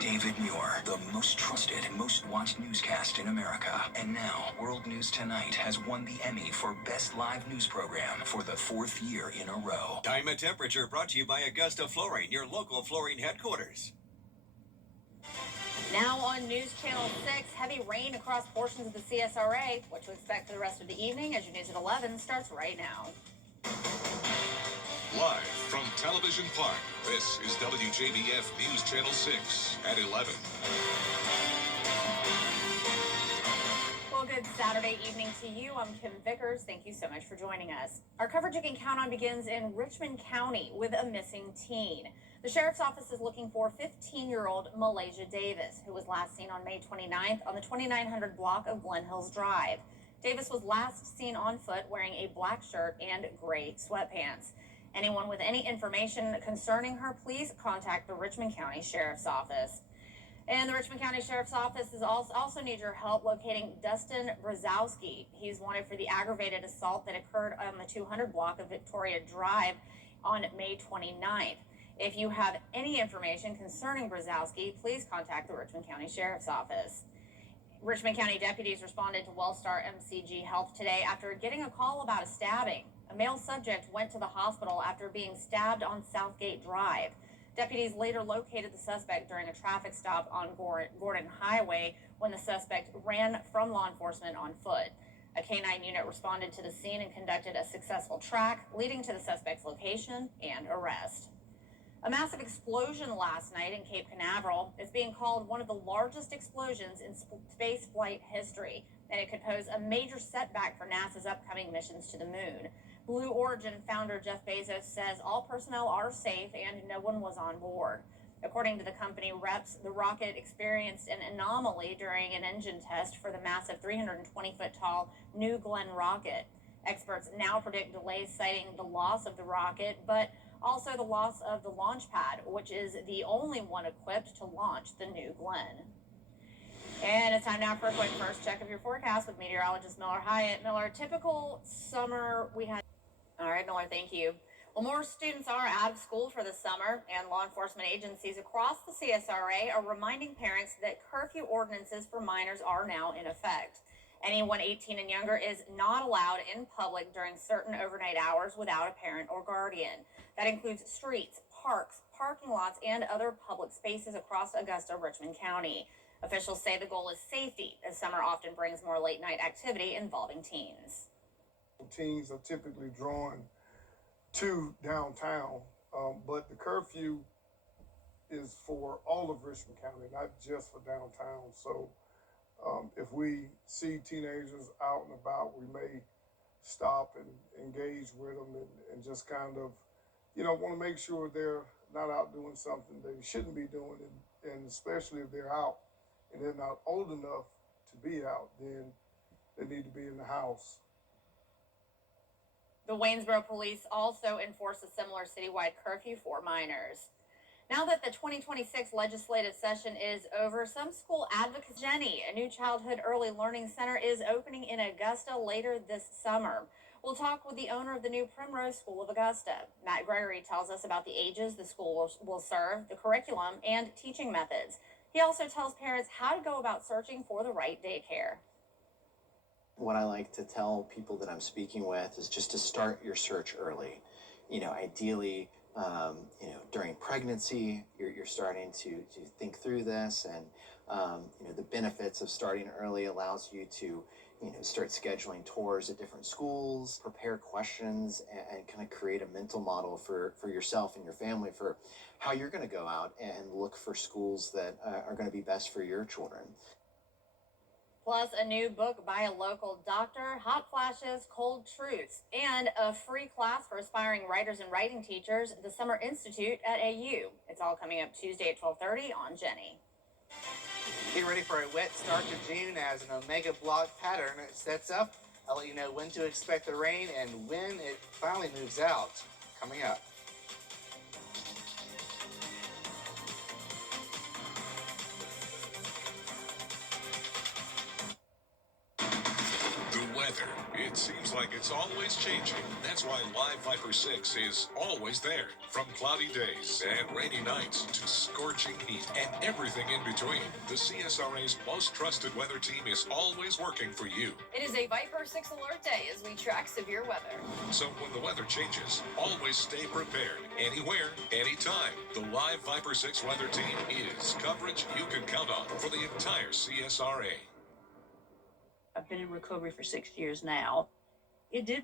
David Muir, the most trusted, most watched newscast in America. And now, World News Tonight has won the Emmy for Best Live News Program for the 4th year in a row. Time and temperature brought to you by Augusta Flooring, your local flooring headquarters. Now on News Channel 6, heavy rain across portions of the CSRA. What to expect for the rest of the evening as your news at 11 starts right now. Live from Television Park, this is WJBF News Channel 6 at 11. Well, good Saturday evening to you. I'm Kim Vickers. Thank you so much for joining us. Our coverage you can count on begins in Richmond County with a missing teen. The sheriff's office is looking for 15-year-old Malaysia Davis, who was last seen on May 29th on the 2900 block of Glen Hills Drive. Davis was last seen on foot wearing a black shirt and gray sweatpants. Anyone with any information concerning her, please contact the Richmond County Sheriff's Office. And the Richmond County Sheriff's Office is also needs your help locating Dustin Brzezowski. He's wanted for the aggravated assault that occurred on the 200 block of Victoria Drive on May 29th. If you have any information concerning Brzezowski, please contact the Richmond County Sheriff's Office. Richmond County deputies responded to Wellstar MCG Health today after getting a call about a stabbing. A male subject went to the hospital after being stabbed on Southgate Drive. Deputies later located the suspect during a traffic stop on Gordon Highway when the suspect ran from law enforcement on foot. A K-9 unit responded to the scene and conducted a successful track, leading to the suspect's location and arrest. A massive explosion last night in Cape Canaveral is being called one of the largest explosions in space flight history, and it could pose a major setback for NASA's upcoming missions to the moon. Blue Origin founder Jeff Bezos says all personnel are safe and no one was on board. According to the company reps, the rocket experienced an anomaly during an engine test for the massive 320-foot-tall New Glenn rocket. Experts now predict delays citing the loss of the rocket, but also the loss of the launch pad, which is the only one equipped to launch the New Glenn. And it's time now for a quick first check of your forecast with meteorologist Miller Hyatt. Miller, typical summer we had. All right, Miller, thank you. Well, more students are out of school for the summer, and law enforcement agencies across the CSRA are reminding parents that curfew ordinances for minors are now in effect. Anyone 18 and younger is not allowed in public during certain overnight hours without a parent or guardian. That includes streets, parks, parking lots, and other public spaces across Augusta, Richmond County. Officials say the goal is safety, as summer often brings more late-night activity involving teens. Teens are typically drawn to downtown, but the curfew is for all of Richmond County, not just for downtown. So if we see teenagers out and about, we may stop and engage with them and just kind of, want to make sure they're not out doing something they shouldn't be doing. And especially if they're out and they're not old enough to be out, then they need to be in the house. The Waynesboro Police also enforce a similar citywide curfew for minors. Now that the 2026 legislative session is over, some school advocates, Jenny, a new childhood early learning center, is opening in Augusta later this summer. We'll talk with the owner of the new Primrose School of Augusta. Matt Gregory tells us about the ages the school will serve, the curriculum, and teaching methods. He also tells parents how to go about searching for the right daycare. What I like to tell people that I'm speaking with is just to start your search early. Ideally, during pregnancy, you're starting to think through this, and the benefits of starting early allows you to start scheduling tours at different schools, prepare questions, and kind of create a mental model for yourself and your family for how you're going to go out and look for schools that are going to be best for your children. Plus, a new book by a local doctor, Hot Flashes, Cold Truths, and a free class for aspiring writers and writing teachers, the Summer Institute at AU. It's all coming up Tuesday at 12:30 on Jenny. Get ready for a wet start to June as an omega block pattern sets up. I'll let you know when to expect the rain and when it finally moves out. Coming up. The weather. It seems like like it's always changing. That's why Live Viper 6 is always there. From cloudy days and rainy nights to scorching heat and everything in between, the CSRA's most trusted weather team is always working for you. It is a Viper 6 alert day as we track severe weather. So when the weather changes, always stay prepared. Anywhere, anytime. The Live Viper 6 weather team is coverage you can count on for the entire CSRA. I've been in recovery for 6 years now. It did